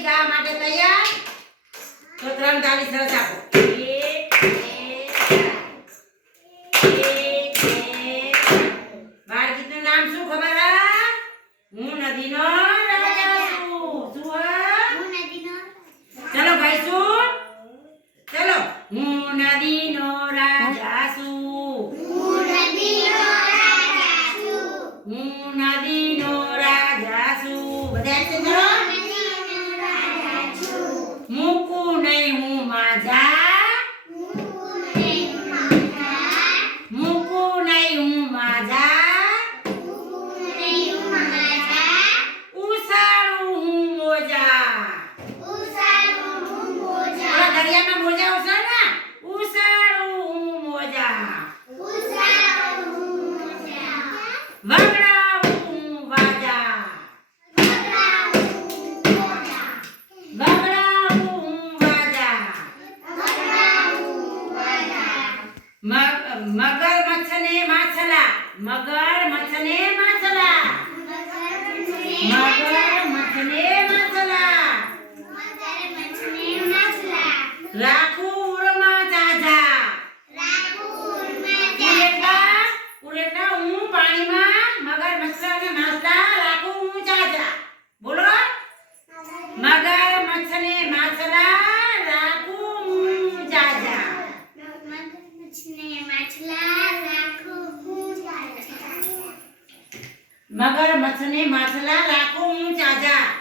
તાળી ગાવા માટે તૈયાર? તો ત્રણ તાળી સરસ આપો. નામ શું ખબર હું? નદીનો રાજા છું. શું? ચલો ચલો. હું નદીનો મગ- મગર મચ્છને માછલા. મગર મચ્છને માછલા. મગર મચ્છને માછલા. રાખો ઉરમાં જાજા. ઉરેટા ઉરેટા હું પાણીમાં મગર મચ્છર અને માછલા રાખો હું જાજા. બોલો. મગર મચ્છને માછલા રાખું હું જાજા મગર મથને માથલા લાખો હું જાજા